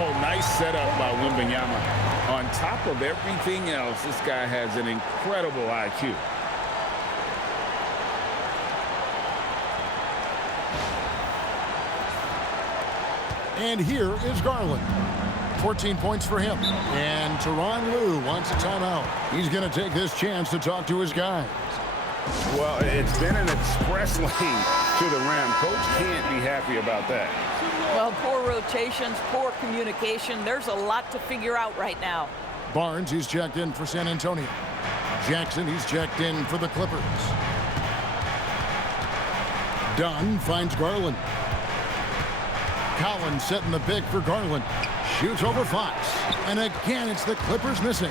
Oh, nice setup by Wembanyama. On top of everything else, this guy has an incredible IQ. And here is Garland. 14 points for him. And Tyronn Lue wants a timeout. He's going to take this chance to talk to his guys. Well, it's been an express lane to the rim. Coach can't be happy about that. Well, poor rotations, poor communication. There's a lot to figure out right now. Barnes, he's checked in for San Antonio. Jackson, he's checked in for the Clippers. Dunn finds Garland. Collins setting the pick for Garland. Shoots over Fox. And again, it's the Clippers missing.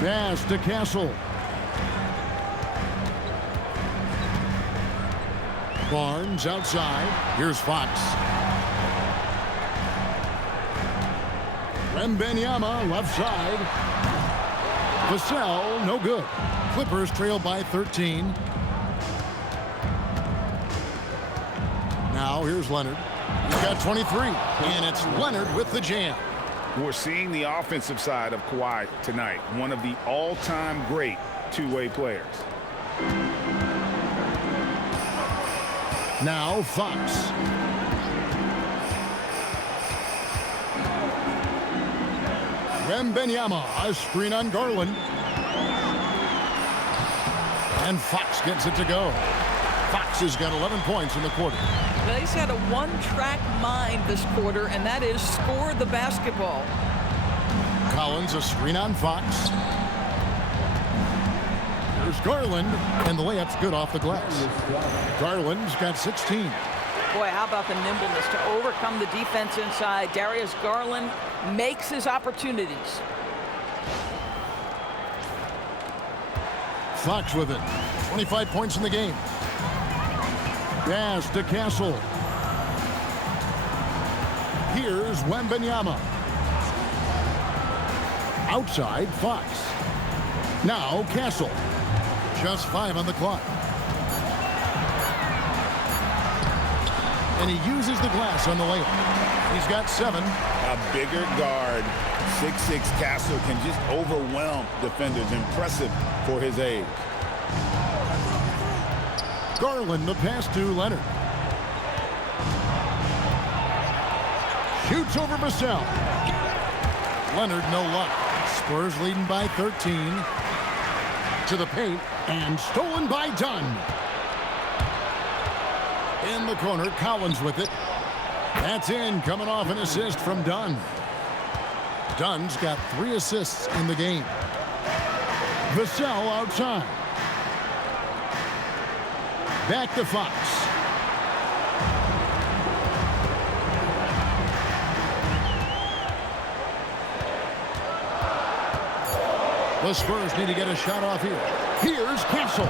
Pass to Castle. Barnes outside. Here's Fox. Wembanyama left side. Vassell, no good. Clippers trail by 13. Now here's Leonard. He's got 23, and it's Leonard with the jam. We're seeing the offensive side of Kawhi tonight. One of the all-time great two-way players. Now Fox. Wembanyama, a screen on Garland. And Fox gets it to go. Fox has got 11 points in the quarter. Well, he's had a one-track mind this quarter, and that is score the basketball. Collins, a screen on Fox. There's Garland, and the layup's good off the glass. Garland's got 16. Boy, how about the nimbleness to overcome the defense inside. Darius Garland makes his opportunities. Fox with it. 25 points in the game. Pass to Castle. Here's Wembanyama. Outside, Fox. Now Castle. Just 5 on the clock. And he uses the glass on the layup. He's got 7. A bigger guard, 6'6" Castle, can just overwhelm defenders. Impressive for his age. Garland, the pass to Leonard. Shoots over Vassell. Leonard, no luck. Spurs leading by 13. To the paint, and stolen by Dunn. In the corner, Collins with it. That's in, coming off an assist from Dunn. Dunn's got 3 assists in the game. Vassell outside. Back to Fox. The Spurs need to get a shot off here. Here's Castle.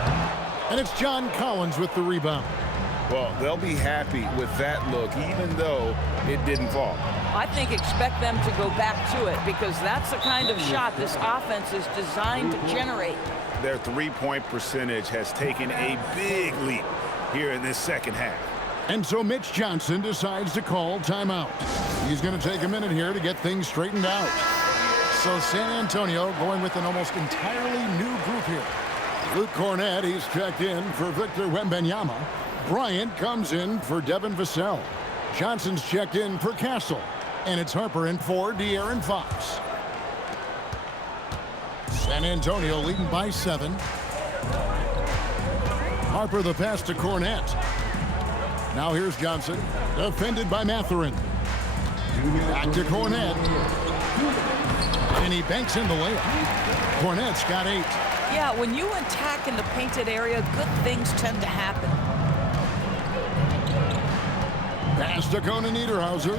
And it's John Collins with the rebound. Well, they'll be happy with that look, even though it didn't fall. I think expect them to go back to it, because that's the kind of shot this offense is designed to generate. Their three-point percentage has taken a big leap here in this second half. And so Mitch Johnson decides to call timeout. He's going to take a minute here to get things straightened out. So San Antonio going with an almost entirely new group here. Luke Cornett, he's checked in for Victor Wembanyama. Bryant comes in for Devin Vassell. Johnson's checked in for Castle. And it's Harper in for De'Aaron Fox. San Antonio leading by 7. Harper the pass to Cornett. Now here's Johnson. Defended by Mathurin. Back to Cornett. And he banks in the layup. Cornette's got 8. Yeah, when you attack in the painted area, good things tend to happen. Pass to Conan Niederhauser.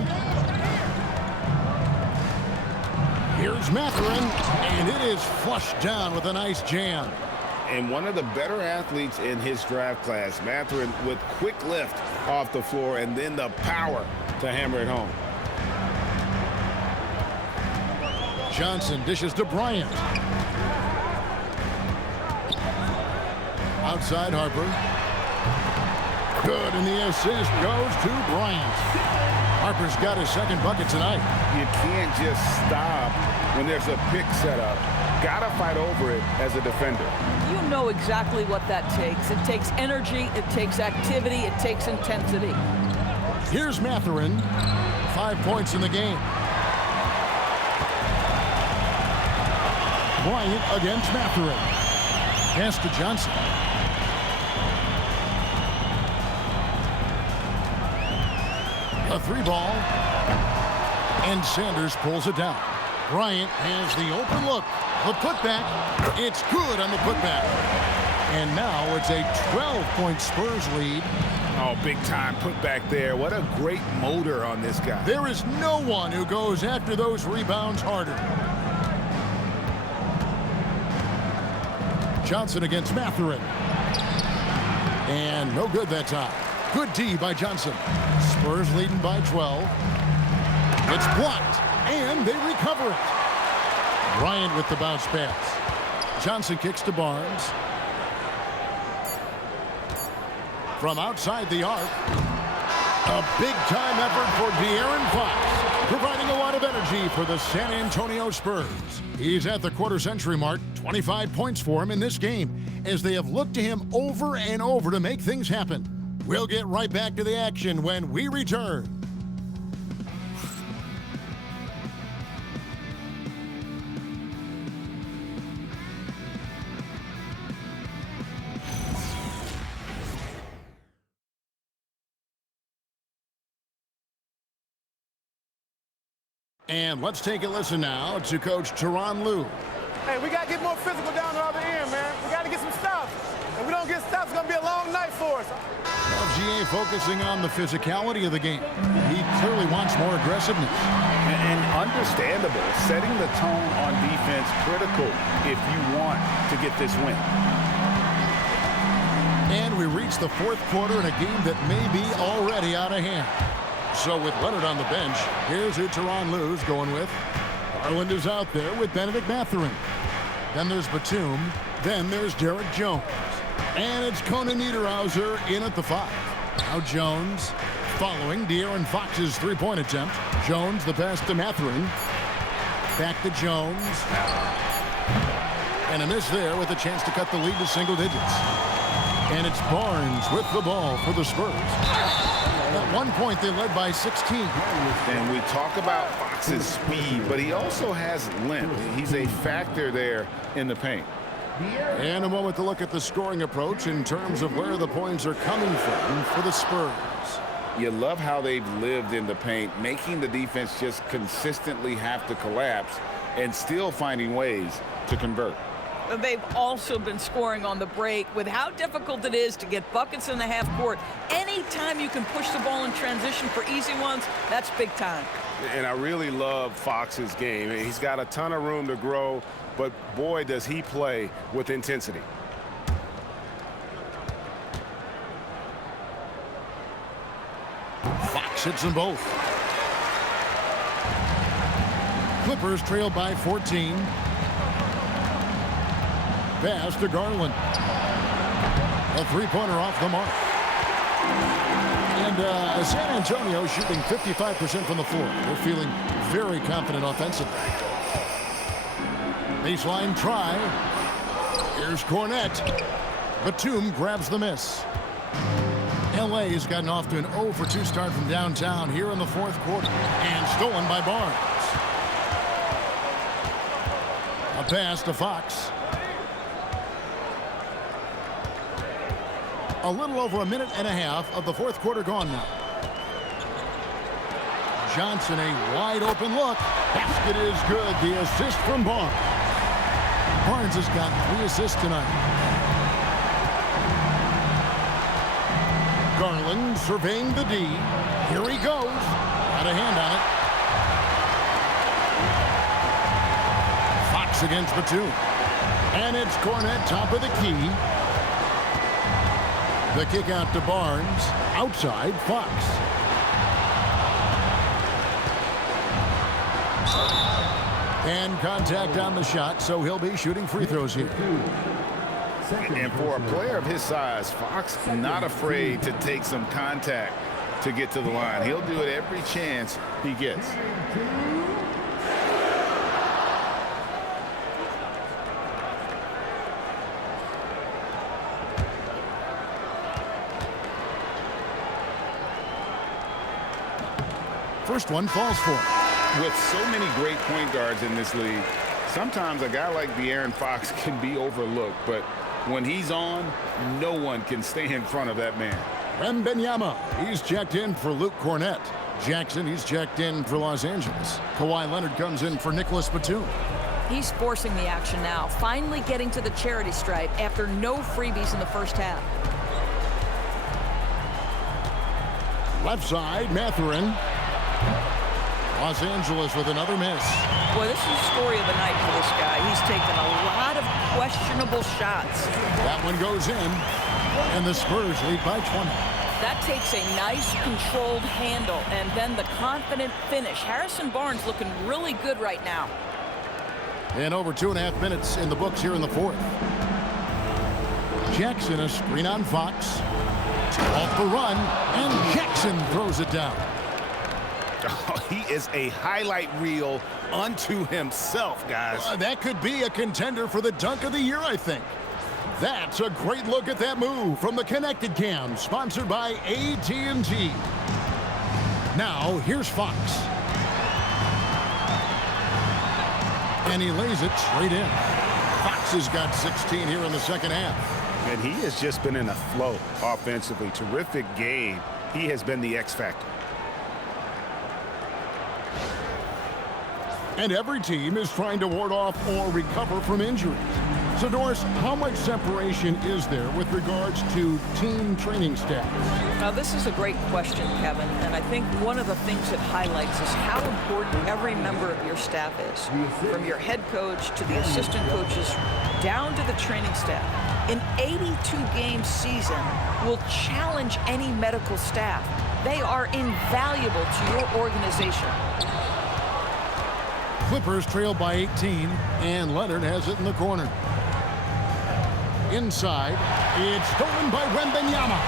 Here's Mathurin, and it is flushed down with a nice jam. And one of the better athletes in his draft class, Mathurin, with quick lift off the floor and then the power to hammer it home. Johnson dishes to Bryant. Outside Harper. Good, and the assist goes to Bryant. Harper's got his second bucket tonight. You can't just stop when there's a pick set up. Gotta fight over it as a defender. You know exactly what that takes. It takes energy, it takes activity, it takes intensity. Here's Mathurin. 5 points in the game. Bryant against Mathurin. Pass to Johnson. A 3-ball. And Sanders pulls it down. Bryant has the open look. The putback. It's good on the putback. And now it's a 12-point Spurs lead. Oh, big time putback there. What a great motor on this guy. There is no one who goes after those rebounds harder. Johnson against Mathurin. And no good that time. Good D by Johnson. Spurs leading by 12. It's blocked, and they recover it. Bryant with the bounce pass. Johnson kicks to Barnes. From outside the arc. A big-time effort for De'Aaron Fox, providing a lot of energy for the San Antonio Spurs. He's at the quarter-century mark. 25 points for him in this game, as they have looked to him over and over to make things happen. We'll get right back to the action when we return. And let's take a listen now to Coach Tyronn Lue. Hey, we got to get more physical down the other end, man. We got to get some stops. If we don't get stops, it's going to be a long night for us. LGA focusing on the physicality of the game. He clearly wants more aggressiveness. And understandable. Setting the tone on defense critical if you want to get this win. And we reach the fourth quarter in a game that may be already out of hand. So with Leonard on the bench, here's who Tyronn Lue's going with. Garland is out there with Benedict Mathurin. Then there's Batum. Then there's Derek Jones. And it's Conan Niederhauser in at the 5. Now Jones following De'Aaron Fox's three-point attempt. Jones the pass to Mathurin. Back to Jones. And a miss there with a chance to cut the lead to single digits. And it's Barnes with the ball for the Spurs. At one point, they led by 16. And we talk about Fox's speed, but he also has length. He's a factor there in the paint. And a moment to look at the scoring approach in terms of where the points are coming from for the Spurs. You love how they've lived in the paint, making the defense just consistently have to collapse and still finding ways to convert. They've also been scoring on the break with how difficult it is to get buckets in the half court. Anytime you can push the ball in transition for easy ones, that's big time. And I really love Fox's game. He's got a ton of room to grow, but boy, does he play with intensity. Fox hits them both. Clippers trail by 14. Pass to Garland. A three-pointer off the mark. And San Antonio shooting 55% from the floor. They're feeling very confident offensively. Baseline try. Here's Cornette. Batum grabs the miss. LA has gotten off to an 0 for 2 start from downtown here in the fourth quarter. And stolen by Barnes. A pass to Fox. A little over a minute and a half of the fourth quarter gone now. Johnson, a wide open look. Basket is good. The assist from Barnes. Barnes has got 3 assists tonight. Garland surveying the D. Here he goes. Got a hand on it. Fox against Batum. And it's Cornet, top of the key. The kick out to Barnes. Outside, Fox. And contact on the shot, so he'll be shooting free throws here. And for a player of his size, Fox not afraid to take some contact to get to the line. He'll do it every chance he gets. First one falls for him. With so many great point guards in this league, sometimes a guy like De'Aaron Fox can be overlooked, but when he's on, no one can stay in front of that man. Wembanyama, he's checked in for Luke Cornet. Jackson, he's checked in for Los Angeles. Kawhi Leonard comes in for Nicholas Batum. He's forcing the action now, finally getting to the charity stripe after no freebies in the first half. Left side, Mathurin. Los Angeles with another miss. Boy, this is the story of the night for this guy. He's taken a lot of questionable shots. That one goes in, and the Spurs lead by 20. That takes a nice controlled handle, and then the confident finish. Harrison Barnes looking really good right now. And over 2.5 minutes in the books here in the fourth. Jackson, a screen on Fox. Off the run, and Jackson throws it down. Oh, he is a highlight reel unto himself, guys. That could be a contender for the dunk of the year, I think. That's a great look at that move from the Connected Cam, sponsored by AT&T. Now, here's Fox. And he lays it straight in. Fox has got 16 here in the second half. And he has just been in a flow offensively. Terrific game. He has been the X factor. And every team is trying to ward off or recover from injuries. So, Doris, how much separation is there with regards to team training staff? Now, this is a great question, Kevin, and I think one of the things it highlights is how important every member of your staff is, from your head coach to the assistant coaches down to the training staff. An 82-game season will challenge any medical staff. They are invaluable to your organization. Clippers trail by 18, and Leonard has it in the corner. Inside, it's stolen by Wembanyama.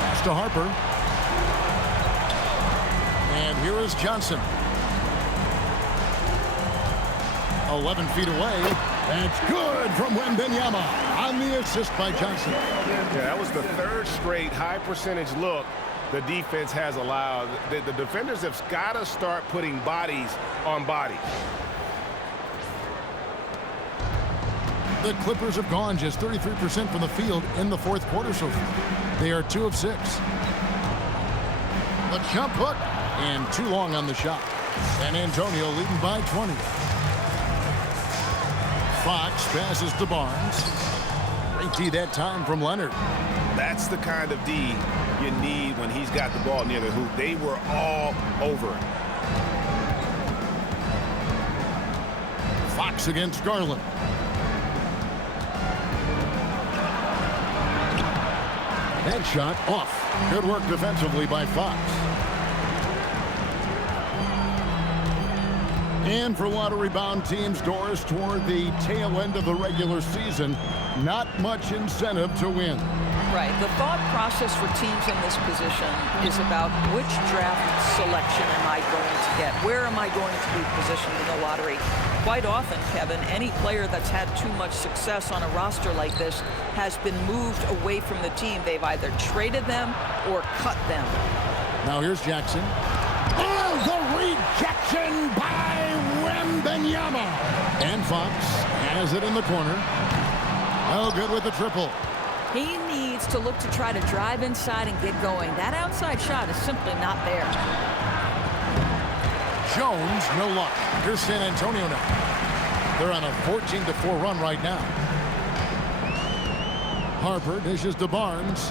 Pass to Harper. And here is Johnson. 11 feet away. That's good from Wembanyama on the assist by Johnson. Yeah, that was the third straight high percentage look the defense has allowed. The defenders have got to start putting bodies on bodies. The Clippers have gone just 33% from the field in the fourth quarter so far. They are 2 of 6. The jump hook, and too long on the shot. San Antonio leading by 20. Fox passes to Barnes. Great D that time from Leonard. That's the kind of D you need when he's got the ball near the hoop. They were all over it. Fox against Garland. That shot off. Good work defensively by Fox. And for lottery-bound teams, Doris, toward the tail end of the regular season, not much incentive to win. Right. The thought process for teams in this position is about which draft selection am I going to get? Where am I going to be positioned in the lottery? Quite often, Kevin, any player that's had too much success on a roster like this has been moved away from the team. They've either traded them or cut them. Now here's Jackson. Oh, the rejection by Wembanyama. And Fox has it in the corner. Oh, good with the triple. He needs to look to try to drive inside and get going. That outside shot is simply not there. Jones, no luck. Here's San Antonio now. They're on a 14-4 run right now. Harper dishes to Barnes.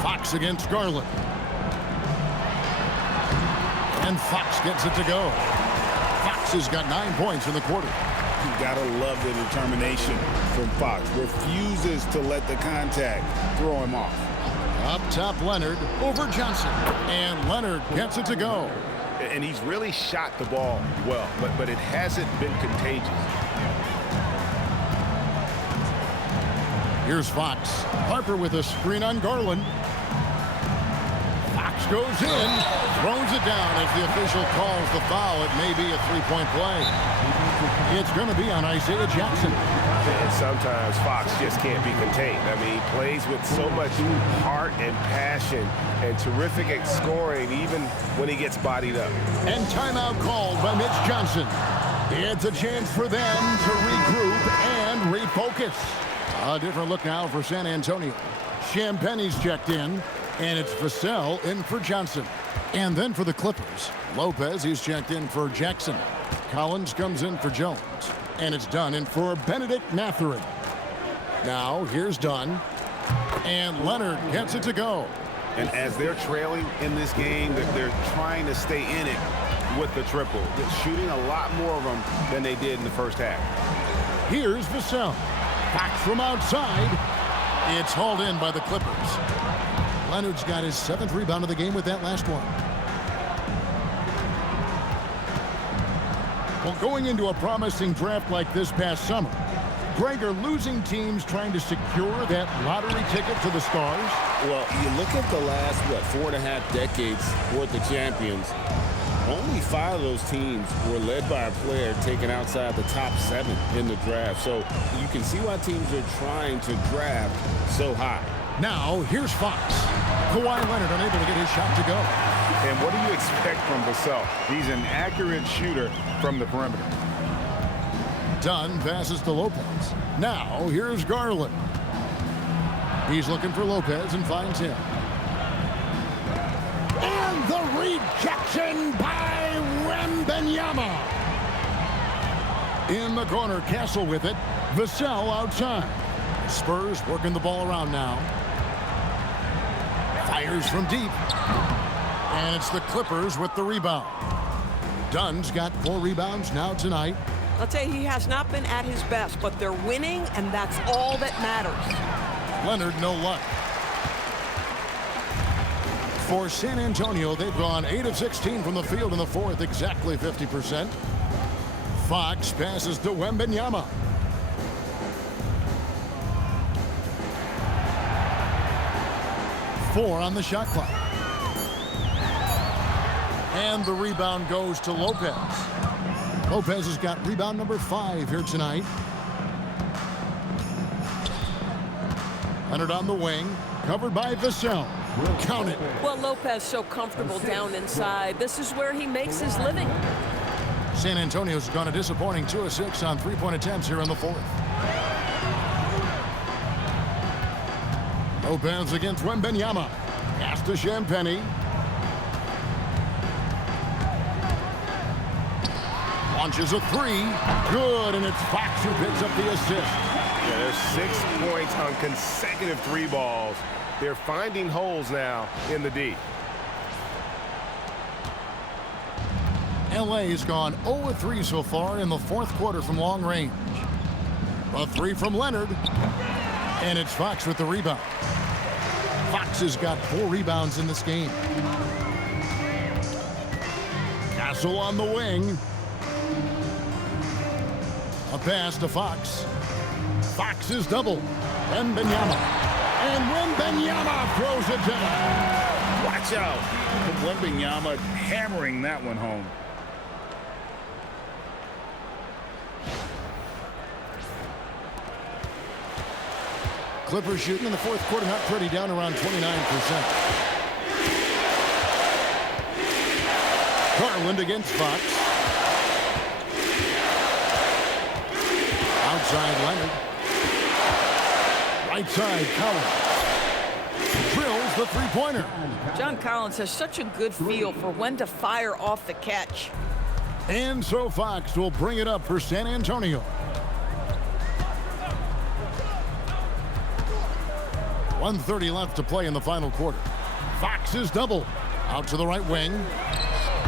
Fox against Garland. And Fox gets it to go. Fox has got 9 points in the quarter. You gotta love the determination from Fox. Refuses to let the contact throw him off. Up top, Leonard over Johnson. And Leonard gets it to go. And he's really shot the ball well, but it hasn't been contagious. Here's Fox. Harper with a screen on Garland. Fox goes in, throws it down as the official calls the foul. It may be a three-point play. It's going to be on Isaiah Jackson. And sometimes Fox just can't be contained. I mean, he plays with so much heart and passion and terrific at scoring even when he gets bodied up. And timeout called by Mitch Johnson. It's a chance for them to regroup and refocus. A different look now for San Antonio. Champagne's checked in, and it's Vassell in for Johnson. And then for the Clippers, Lopez, he's checked in for Jackson. Collins comes in for Jones. And it's Dunn in for Benedict Mathurin. Now, here's Dunn. And Leonard gets it to go. And as they're trailing in this game, they're trying to stay in it with the triple. They're shooting a lot more of them than they did in the first half. Here's Vassell. Back from outside. It's hauled in by the Clippers. Leonard's got his 7th rebound of the game with that last one. Well, going into a promising draft like this past summer, Greg, are losing teams trying to secure that lottery ticket to the stars? Well, you look at the last, 4.5 decades worth of champions. Only 5 of those teams were led by a player taken outside the top 7 in the draft. So you can see why teams are trying to draft so high. Now, here's Fox. Kawhi Leonard unable to get his shot to go. And what do you expect from Vassell? He's an accurate shooter from the perimeter. Dunn passes to Lopez. Now, here's Garland. He's looking for Lopez and finds him. And the rejection by Wembanyama. In the corner, Castle with it. Vassell outside. Spurs working the ball around now. Fires from deep. And it's the Clippers with the rebound. Dunn's got 4 rebounds now tonight. I'll tell you, he has not been at his best, but they're winning, and that's all that matters. Leonard, no luck. For San Antonio, they've gone 8 of 16 from the field in the 4th, exactly 50%. Fox passes to Wembanyama. Four on the shot clock. And the rebound goes to Lopez. Lopez has got rebound number 5 here tonight. Leonard on the wing, covered by Vassell. Count it. Well, Lopez so comfortable down inside. This is where he makes his living. San Antonio's gone a disappointing 2 of 6 on 3-point attempts here in the 4th. Lopez against Wembanyama. Pass to Champagnie. Launches a 3. Good, and it's Fox who picks up the assist. Yeah, there's 6 points on consecutive 3 balls. They're finding holes now in the D. LA has gone 0 of 3 so far in the 4th quarter from long range. A 3 from Leonard. And it's Fox with the rebound. Fox has got 4 rebounds in this game. Castle on the wing. A pass to Fox. Fox is double. Wembanyama. And Wembanyama throws it down. Watch out. Wembanyama hammering that one home. Clippers shooting in the 4th quarter, not pretty, down around 29%. Garland against Fox. side, Leonard. Right side, Collins. Drills the three-pointer. John Collins has such a good feel for when to fire off the catch. And so Fox will bring it up for San Antonio. 1:30 left to play in the final quarter. Fox is double. Out to the right wing.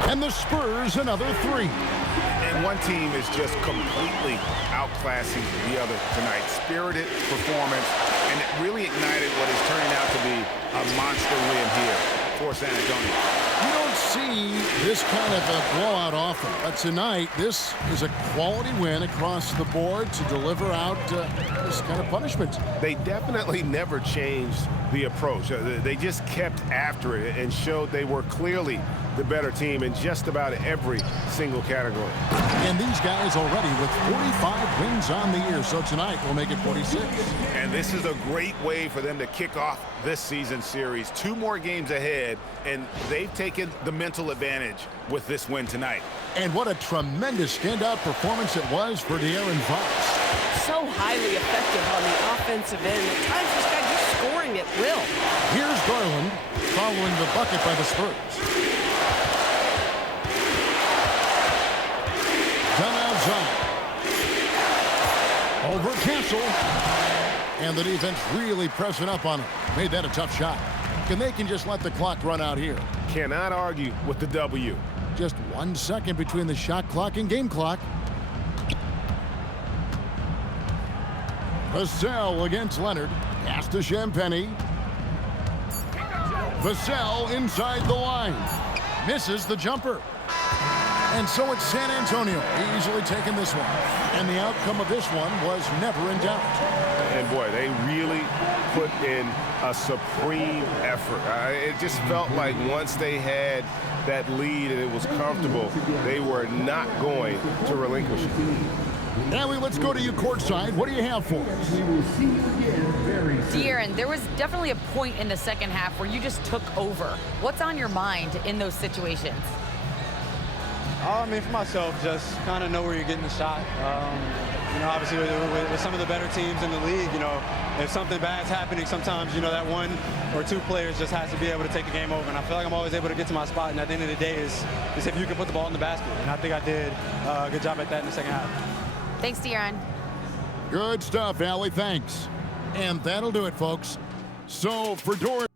And the Spurs another three. And one team is just completely outclassing the other tonight. Spirited performance, and it really ignited what is turning out to be a monster win here for San Antonio. You don't see this kind of a blowout often, but tonight this is a quality win across the board to deliver out this kind of punishment. They definitely never changed the approach. They just kept after it and showed they were clearly the better team in just about every single category. And these guys already with 45 wins on the year, so tonight will make it 46. And this is a great way for them to kick off this season series. 2 more games ahead, and they've taken the mental advantage with this win tonight. And what a tremendous standout performance it was for De'Aaron Fox. So highly effective on the offensive end. At times, this guy just scoring at will. Here's Garland following the bucket by the Spurs. Done outside. Over Castle. And the defense really pressing up on him. Made that a tough shot. And they can just let the clock run out here. Cannot argue with the W. Just 1 second between the shot clock and game clock. Vassell against Leonard. Pass to Champagny. Vassell inside the line. Misses the jumper. And so it's San Antonio easily taking this one. And the outcome of this one was never in doubt. And boy, they really put in a supreme effort. It just felt like once they had that lead and it was comfortable, they were not going to relinquish it. Allie, let's go to you courtside. What do you have for us? De'Aaron, there was definitely a point in the second half where you just took over. What's on your mind in those situations? I mean, for myself, just kind of know where you're getting the shot. You know, obviously with some of the better teams in the league, you know, if something bad's happening, sometimes, you know, that 1 or 2 players just has to be able to take the game over. And I feel like I'm always able to get to my spot. And at the end of the day is if you can put the ball in the basket. And I think I did a good job at that in the second half. Thanks, De'Aaron. Good stuff, Allie. Thanks. And that'll do it, folks. So for Doris.